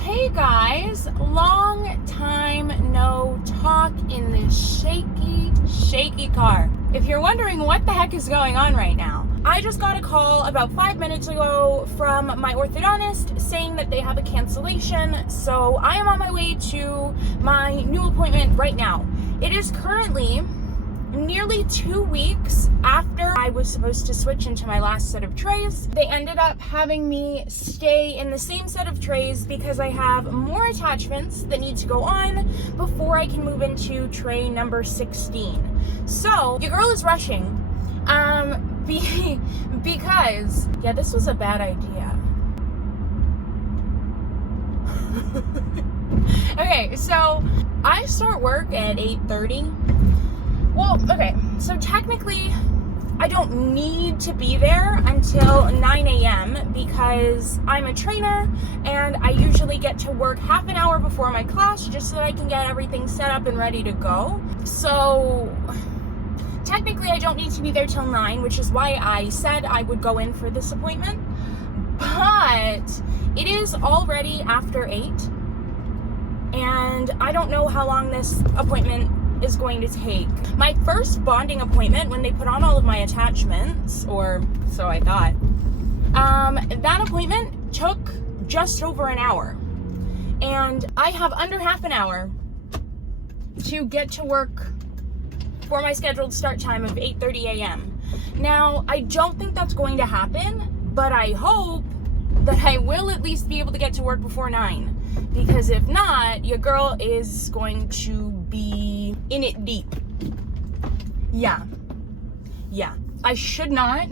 Hey guys, long time no talk in this shaky car. If you're wondering what the heck is going on right now, I just got a call about 5 minutes ago from my orthodontist saying that they have a cancellation, so I am on my way to my new appointment right now. It is currently nearly 2 weeks after I was supposed to switch into my last set of trays. They ended up having me stay in the same set of trays because I have more attachments that need to go on before I can move into tray number 16. So your girl is rushing because yeah, this was a bad idea. Okay, so I start work at 8:30. Well, okay, so technically I don't need to be there until 9 a.m. because I'm a trainer and I usually get to work half an hour before my class just so that I can get everything set up and ready to go. So technically I don't need to be there till 9, which is why I said I would go in for this appointment. But it is already after 8 and I don't know how long this appointment is going to take. My first bonding appointment, when they put on all of my attachments, or so I thought, that appointment took just over an hour. And I have under half an hour to get to work for my scheduled start time of 8:30 a.m. Now, I don't think that's going to happen, but I hope that I will at least be able to get to work before 9. Because if not, your girl is going to be in it deep. Yeah. I should not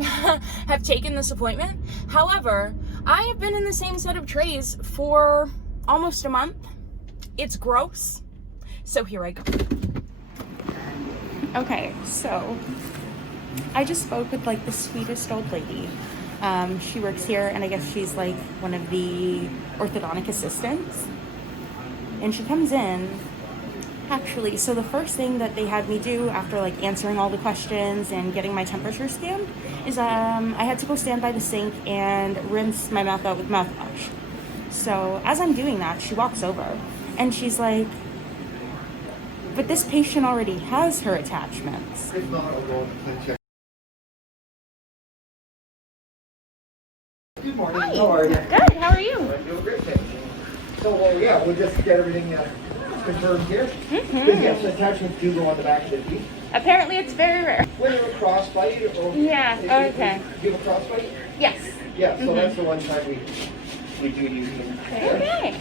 have taken this appointment. However, I have been in the same set of trays for almost a month. It's gross. So here I go. Okay, so I just spoke with like the sweetest old lady. She works here, and I guess she's like one of the orthodontic assistants. And she comes in, actually, so the first thing that they had me do after like answering all the questions and getting my temperature scanned is I had to go stand by the sink and rinse my mouth out with mouthwash. So as I'm doing that, she walks over and she's like, but this patient already has her attachments. Good morning. Hi. How are you? Good, how are you? I'm doing great, thank you. So, yeah, we'll just get everything confirmed here. Because yes, the attachments do go on the back of the teeth. Apparently it's very rare. When you have a crossbite or... Yeah, okay. Do you have a crossbite? Yes. Yeah, so that's the one time we do use them. Okay.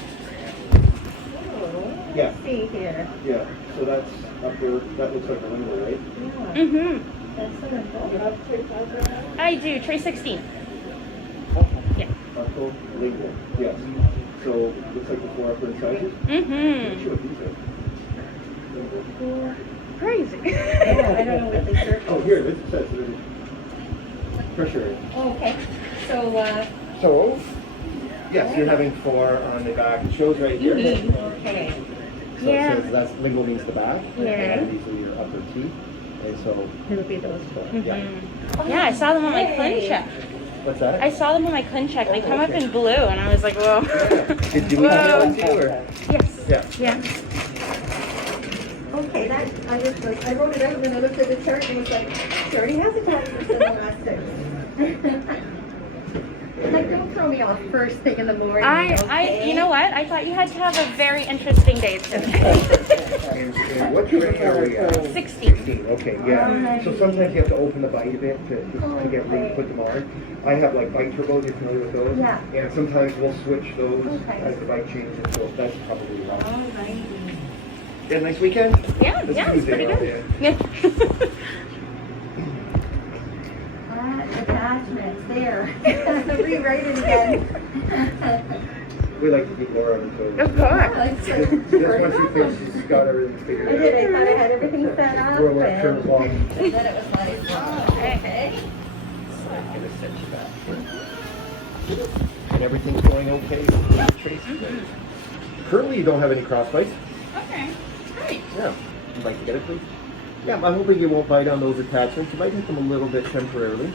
Yeah. See here. Yeah, so that's up there, that looks like a window, right? Yeah. Mm-hmm. That's the window. You have 3,000? I do, tray 16. Yeah. Upper lingual, yes. So, looks like the 4 upper incisors. Mm-hmm. Sure, these are. Crazy. Yeah, I don't know what they search. Oh, here, this says pressure area. Oh, okay. So, So, yes, you're having 4 on the back. It shows right here. okay. So Yeah. it says that's lingual means the back. Yeah. And these are your upper teeth. And so, It would be those 4. yeah. Mm-hmm. Yeah, I saw them on my clean check. What's that? I saw them on my clean check. They come up in blue, and I was like, whoa. Did we have one too? Or? Yes. Yeah. Yeah. Okay, that, I wrote it out and I looked at the chart and it was like, she already has attachments in the last 6. Like, don't throw me off first thing in the morning. You know what? I thought you had to have a very interesting day today. What tray are we at? 16. Okay, yeah. So sometimes you have to open the bite a bit to get ready to put them on. I have like bite turbos, you're familiar with those? Yeah. And sometimes we'll switch those Okay. as the bite changes, so that's probably wrong. Alrighty. You had a nice weekend? Yeah, It's yeah, it's Tuesday pretty now, good. Yeah. Attachments, there. Rewrite it again. We like to keep Laura on the toes. Of course. Like, Just once she thinks she's got everything I figured out. did, I thought I had everything set up. We're like sure And long. then it was like, oh, okay. And everything's going okay with Tracy? Currently you don't have any crossbites? Okay. Great. Yeah. You'd like to get it, please? Yeah, I'm hoping you won't bite on those attachments. You might hit them a little bit temporarily.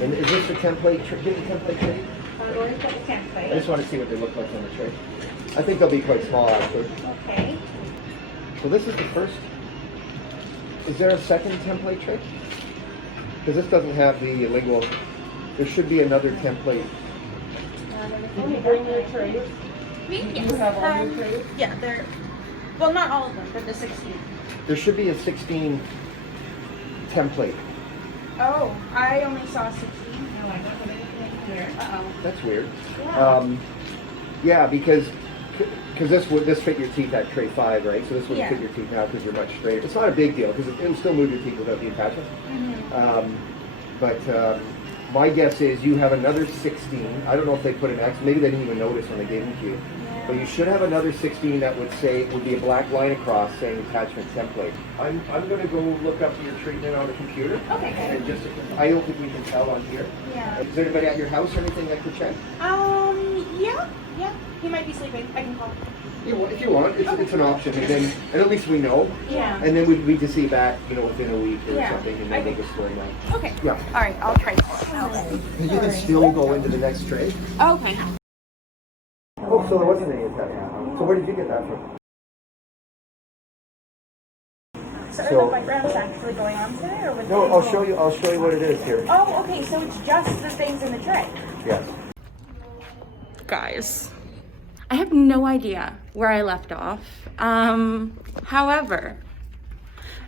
And is this the template? Get the template tray? I'm going to put the I template. just want to see what they look like on the tray. I think they'll be quite small, actually. Okay. So this is the first. Is there a second template tray? Because this doesn't have the lingual. There should be another template. Can you bring your trays? Yes. You have all your trays? Yeah, they're, well, not all of them, but the 16. There should be a 16 template. Oh, I only saw 16. No, I don't put anything here. Uh-oh. That's weird. Yeah. Yeah, because this would fit your teeth at tray 5, right? So this wouldn't Yeah. fit your teeth now because you're much straighter. It's not a big deal because it'll still move your teeth without the attachment. But my guess is you have another 16. I don't know if they put an X. Maybe they didn't even notice when they gave them to you. Yeah. But you should have another 16 that would be a black line across saying attachment template. I'm going to go look up your treatment on the computer. Okay. And just, I don't think we can tell on here. Yeah. Is there anybody at your house or anything that could check? Yeah. He might be sleeping. I can call him. Yeah, well, if you want, it's an option, and at least we know. Yeah. And then we can see back, within a week or Yeah. something, and then make a story line. Okay. Yeah. All right, I'll try to. You can still go into the next tray. Okay. Oh, so there wasn't any attachment. So where did you get that from? So the bite round's actually going on today, or was No, I'll show you what it is here. Oh, okay. So it's just the things in the tray. Yes. Guys, I have no idea where I left off. However,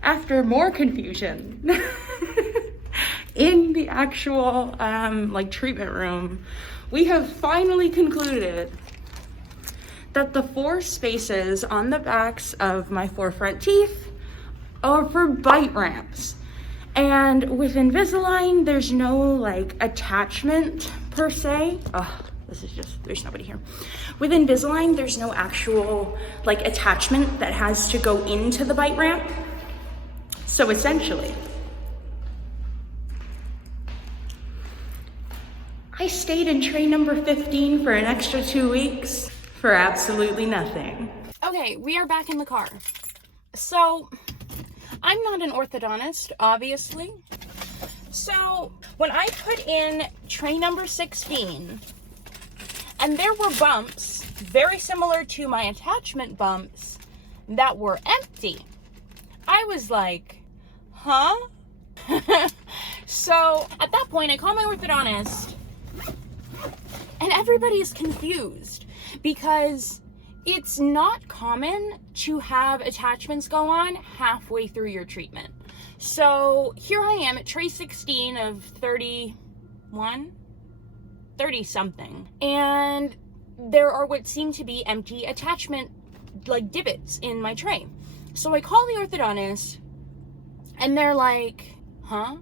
after more confusion in the actual treatment room, we have finally concluded that the 4 spaces on the backs of my 4 front teeth are for bite ramps. And with Invisalign, there's no attachment per se. Oh, there's nobody here. With Invisalign, there's no actual attachment that has to go into the bite ramp. So essentially, I stayed in tray number 15 for an extra 2 weeks for absolutely nothing. Okay, we are back in the car. So, I'm not an orthodontist, obviously. So, when I put in tray number 16, and there were bumps, very similar to my attachment bumps, that were empty. I was like, huh? So, at that point, I called my orthodontist, and everybody's confused, because it's not common to have attachments go on halfway through your treatment. So, here I am at tray 16 of 31? 30 something, and there are what seem to be empty attachment divots in my tray. So I call the orthodontist, and they're like, huh?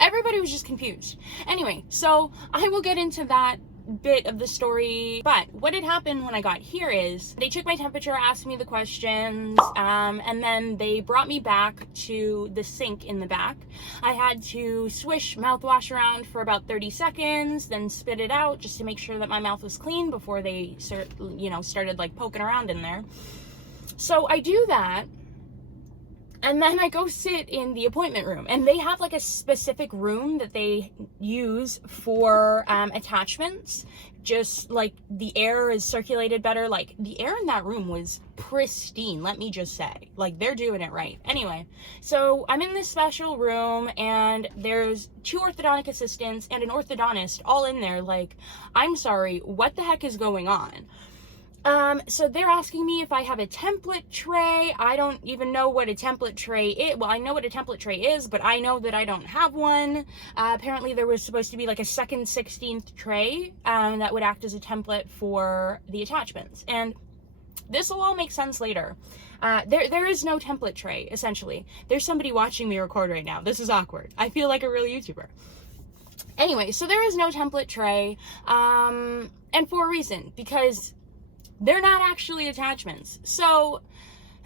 Everybody was just confused. Anyway, so I will get into that bit of the story, but what had happened when I got here is they took my temperature, asked me the questions, and then they brought me back to the sink in the back. I had to swish mouthwash around for about 30 seconds, then spit it out just to make sure that my mouth was clean before they started poking around in there. So I do that, and then I go sit in the appointment room, and they have a specific room that they use for attachments. Just the air is circulated better. The air in that room was pristine, let me just say. They're doing it right. Anyway, so I'm in this special room, and there's 2 orthodontic assistants and an orthodontist all in there. I'm sorry, what the heck is going on? So they're asking me if I have a template tray. I don't even know what a template tray is. Well, I know what a template tray is, but I know that I don't have one. Apparently there was supposed to be a second 16th tray, that would act as a template for the attachments. And this will all make sense later. There is no template tray, essentially. There's somebody watching me record right now. This is awkward. I feel like a real YouTuber. Anyway, so there is no template tray, and for a reason, because they're not actually attachments. So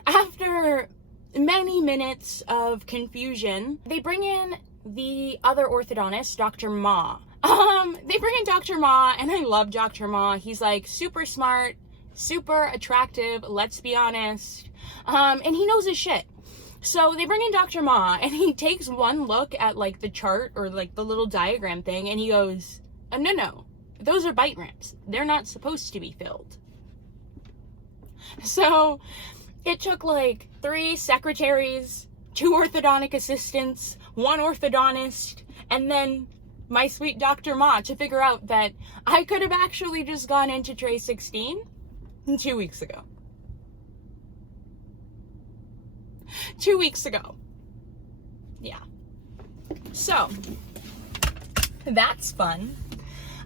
after many minutes of confusion, they bring in the other orthodontist, Dr. Ma. They bring in Dr. Ma, and I love Dr. Ma. He's super smart, super attractive, let's be honest. And he knows his shit. So they bring in Dr. Ma, and he takes one look at the chart or the little diagram thing, and he goes, no, those are bite ramps. They're not supposed to be filled. So it took like 3 secretaries, 2 orthodontic assistants, 1 orthodontist, and then my sweet Dr. Ma to figure out that I could have actually just gone into tray 16 2 weeks ago. 2 weeks ago. Yeah. So, that's fun.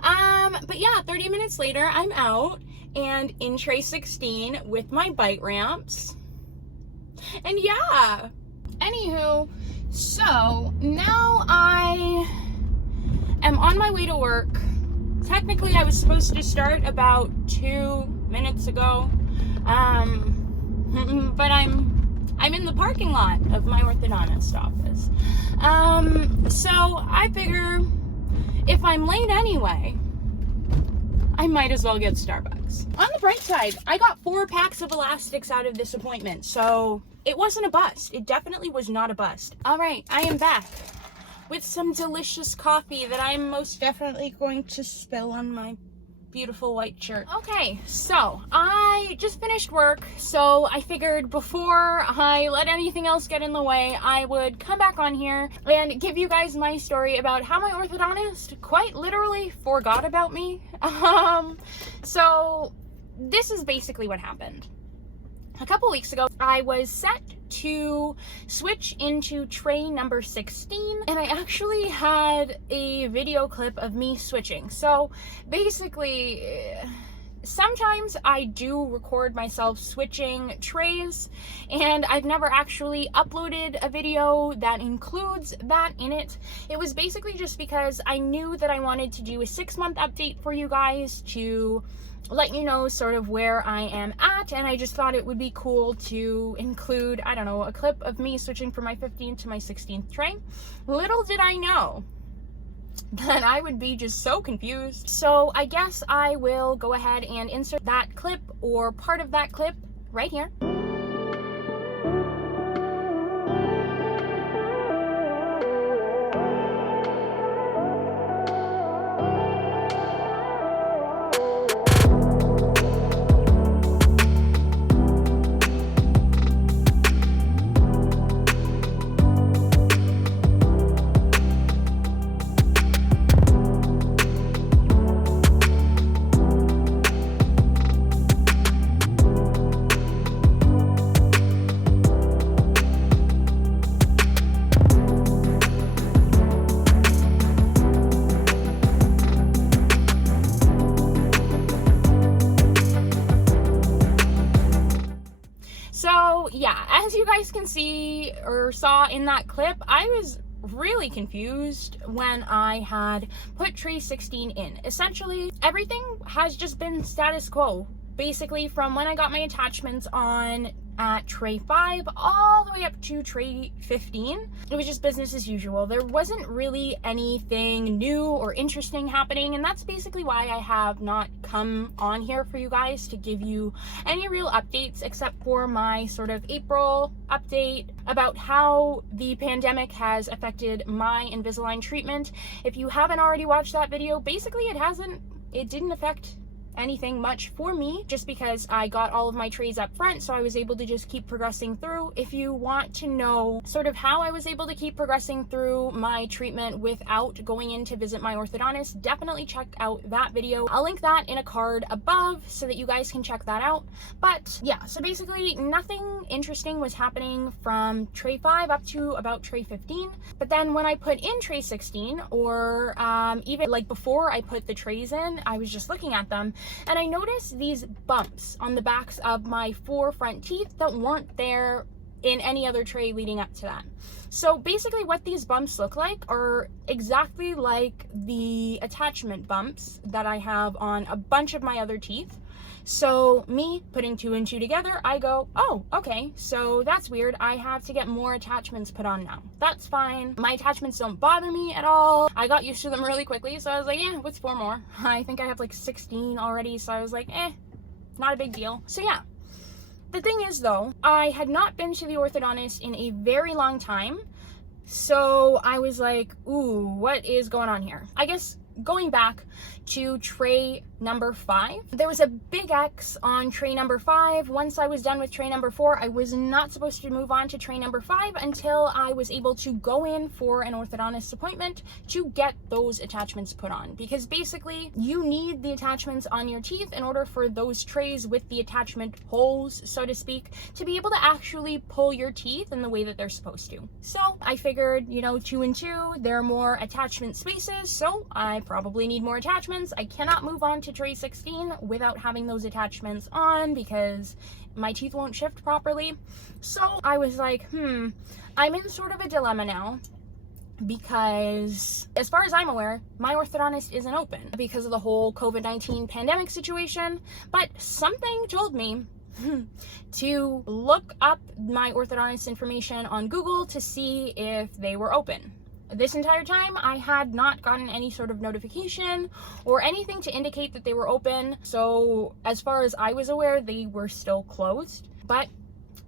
But yeah, 30 minutes later, I'm out and in tray 16 with my bite ramps. And yeah, anywho, so now I am on my way to work. Technically, I was supposed to start about 2 minutes ago, but I'm in the parking lot of my orthodontist office. So I figure if I'm late anyway, I might as well get Starbucks. On the bright side, I got 4 packs of elastics out of this appointment, so it wasn't a bust. It definitely was not a bust. All right, I am back with some delicious coffee that I'm most definitely going to spill on my beautiful white shirt. Okay, so I just finished work, so I figured before I let anything else get in the way, I would come back on here and give you guys my story about how my orthodontist quite literally forgot about me. So this is basically what happened. A couple weeks ago, I was set to switch into tray number 16, and I actually had a video clip of me switching. So basically, sometimes I do record myself switching trays, and I've never actually uploaded a video that includes that in it. It was basically just because I knew that I wanted to do a 6-month update for you guys to let you know sort of where I am at, and I just thought it would be cool to include, I don't know, a clip of me switching from my 15th to my 16th tray. Little did I know that I would be just so confused. So I guess I will go ahead and insert that clip or part of that clip right here. So yeah, as you guys can see or saw in that clip, I was really confused when I had put tray 16 in. Essentially, everything has just been status quo, basically from when I got my attachments on at tray 5 all the way up to tray 15. It was just business as usual. There wasn't really anything new or interesting happening, and that's basically why I have not come on here for you guys to give you any real updates, except for my sort of April update about how the pandemic has affected my Invisalign treatment. If you haven't already watched that video, basically it didn't affect anything much for me, just because I got all of my trays up front, so I was able to just keep progressing through. If you want to know sort of how I was able to keep progressing through my treatment without going in to visit my orthodontist, definitely check out that video. I'll link that in a card above so that you guys can check that out. But yeah, so basically nothing interesting was happening from tray 5 up to about tray 15. But then when I put in tray 16, or even like before I put the trays in, I was just looking at them, and I noticed these bumps on the backs of my 4 front teeth that weren't there in any other tray leading up to that. So basically what these bumps look like are exactly like the attachment bumps that I have on a bunch of my other teeth. So me putting 2 and 2 together, I go, oh, okay, so that's weird. I have to get more attachments put on now. That's fine. My attachments don't bother me at all. I got used to them really quickly, so I was like, yeah, what's 4 more? I think I have like 16 already, so I was like, not a big deal. So yeah. The thing is though, I had not been to the orthodontist in a very long time, so I was like, ooh, what is going on here? I guess going back to tray number 5. There was a big X on tray number 5. Once I was done with tray number 4, I was not supposed to move on to tray number 5 until I was able to go in for an orthodontist appointment to get those attachments put on. Because basically, you need the attachments on your teeth in order for those trays with the attachment holes, so to speak, to be able to actually pull your teeth in the way that they're supposed to. So I figured, you know, 2 and 2, there are more attachment spaces, so I probably need more attachments. I cannot move on to tray 16 without having those attachments on because my teeth won't shift properly. So I was like, I'm in sort of a dilemma now, because as far as I'm aware, my orthodontist isn't open because of the whole COVID-19 pandemic situation, but something told me to look up my orthodontist information on Google to see if they were open. This entire time, I had not gotten any sort of notification or anything to indicate that they were open. So as far as I was aware, they were still closed. But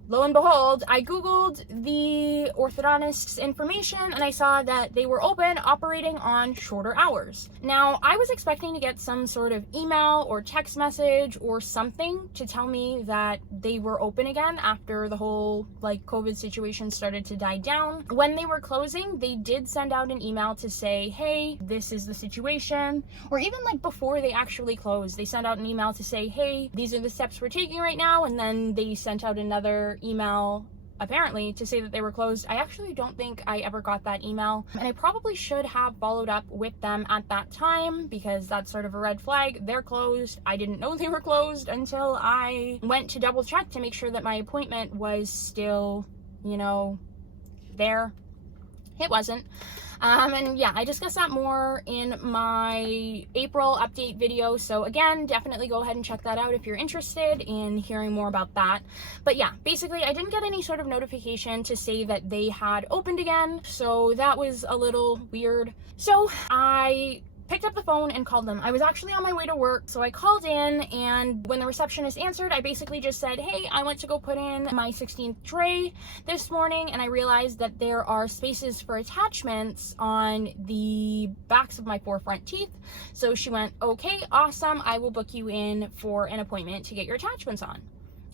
lo and behold, I Googled the orthodontist's information and I saw that they were open, operating on shorter hours. Now, I was expecting to get some sort of email or text message or something to tell me that they were open again after the whole COVID situation started to die down. When they were closing, they did send out an email to say, hey, this is the situation. Or even before they actually closed, they sent out an email to say, hey, these are the steps we're taking right now. And then they sent out another email apparently to say that they were closed. I actually don't think I ever got that email, and I probably should have followed up with them at that time because that's sort of a red flag. They're closed. I didn't know they were closed until I went to double check to make sure that my appointment was still, there. It wasn't. And yeah, I discussed that more in my April update video. So again, definitely go ahead and check that out if you're interested in hearing more about that. But yeah, basically I didn't get any sort of notification to say that they had opened again. So that was a little weird. So I picked up the phone and called them. I was actually on my way to work, so I called in, and when the receptionist answered, I basically just said, hey, I went to go put in my 16th tray this morning, and I realized that there are spaces for attachments on the backs of my 4 front teeth. So she went, okay, awesome, I will book you in for an appointment to get your attachments on.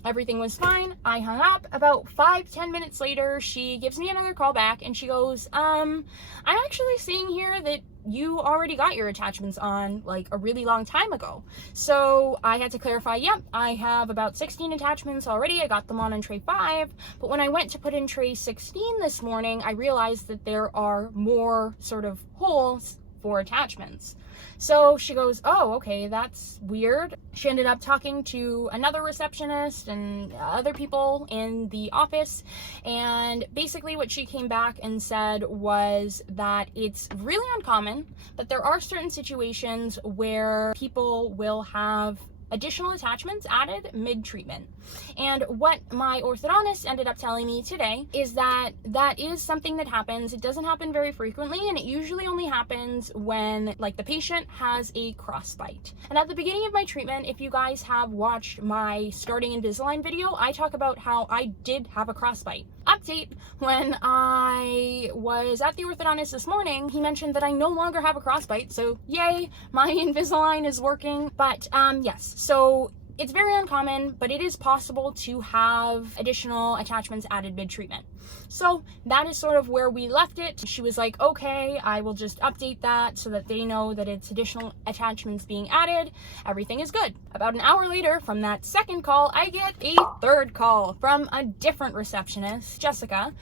Everything was fine. I hung up. About 5-10 minutes later, she gives me another call back and she goes, I'm actually seeing here that you already got your attachments on a really long time ago. So I had to clarify, yep, I have about 16 attachments already. I got them on tray 5. But when I went to put in tray 16 this morning, I realized that there are more sort of holes for attachments. So she goes, oh, okay, that's weird. She ended up talking to another receptionist and other people in the office. And basically what she came back and said was that it's really uncommon, but there are certain situations where people will have additional attachments added mid-treatment. And what my orthodontist ended up telling me today is that that is something that happens. It doesn't happen very frequently, and it usually only happens when the patient has a crossbite. And at the beginning of my treatment, if you guys have watched my starting Invisalign video, I talk about how I did have a crossbite. Update, when I was at the orthodontist this morning, he mentioned that I no longer have a crossbite, so yay, my Invisalign is working. But yes, so it's very uncommon, but it is possible to have additional attachments added mid-treatment. So that is sort of where we left it. She was like, okay, I will just update that so that they know that it's additional attachments being added. Everything is good. About an hour later from that second call, I get a third call from a different receptionist, Jessica.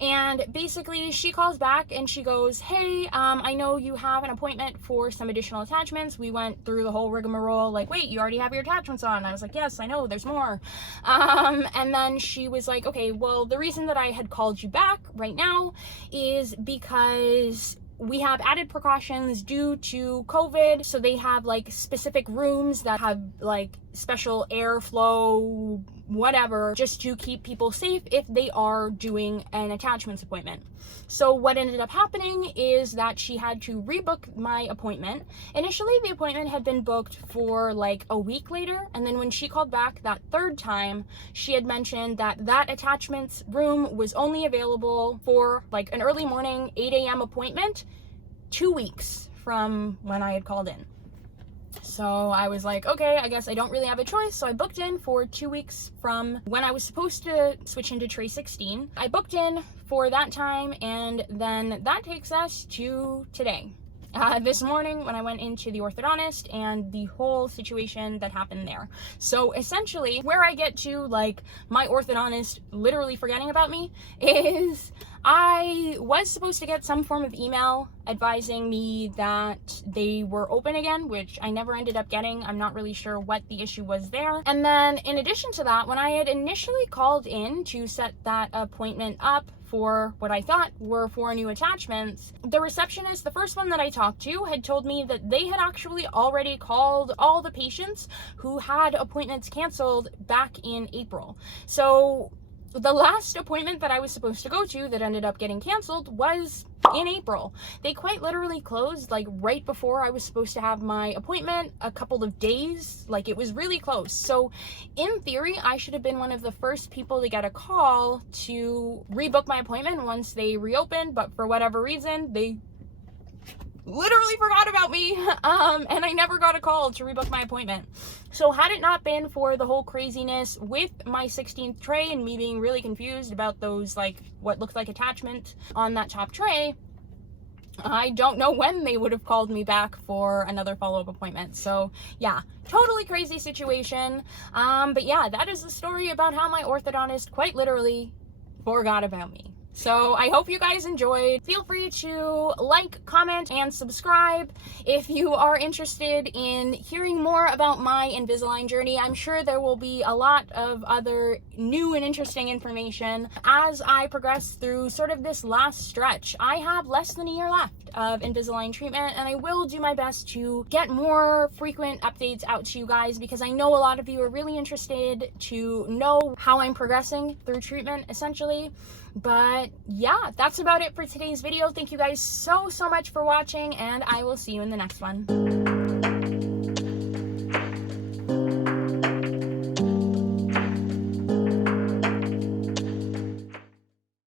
And basically she calls back and she goes, hey, I know you have an appointment for some additional attachments. We went through the whole rigmarole, wait, you already have your attachments on. I was like, yes, I know, there's more. And then she was like, okay, well, the reason that I had called you back right now is because we have added precautions due to COVID. So they have specific rooms that have special airflow, whatever, just to keep people safe if they are doing an attachments appointment. So what ended up happening is that she had to rebook my appointment. Initially, the appointment had been booked for a week later, and then when she called back that third time, she had mentioned that that attachments room was only available for an early morning 8 a.m. appointment 2 weeks from when I had called in. So I was like, okay, I guess I don't really have a choice. So I booked in for 2 weeks from when I was supposed to switch into tray 16. I booked in for that time, and then that takes us to today. This morning when I went into the orthodontist and the whole situation that happened there. So essentially where I get to like my orthodontist literally forgetting about me is I was supposed to get some form of email advising me that they were open again, which I never ended up getting. I'm not really sure what the issue was there. And then in addition to that, when I had initially called in to set that appointment up for what I thought were 4 new attachments, the receptionist, the first one that I talked to, had told me that they had actually already called all the patients who had appointments canceled back in April. So the last appointment that I was supposed to go to that ended up getting canceled was in April. They quite literally closed like right before I was supposed to have my appointment, a couple of days. Like, it was really close. So in theory, I should have been one of the first people to get a call to rebook my appointment once they reopened, but for whatever reason, they literally forgot about me, and I never got a call to rebook my appointment. So had it not been for the whole craziness with my 16th tray and me being really confused about those, like, what looked like attachment on that top tray, I don't know when they would have called me back for another follow-up appointment. So yeah, totally crazy situation. But yeah, that is the story about how my orthodontist quite literally forgot about me. So I hope you guys enjoyed. Feel free to like, comment, and subscribe if you are interested in hearing more about my Invisalign journey. I'm sure there will be a lot of other new and interesting information as I progress through sort of this last stretch. I have less than a year left of Invisalign treatment, and I will do my best to get more frequent updates out to you guys, because I know a lot of you are really interested to know how I'm progressing through treatment, essentially. But yeah, that's about it for today's video. Thank you guys so much for watching, and I will see you in the next one.